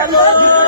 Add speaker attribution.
Speaker 1: Amor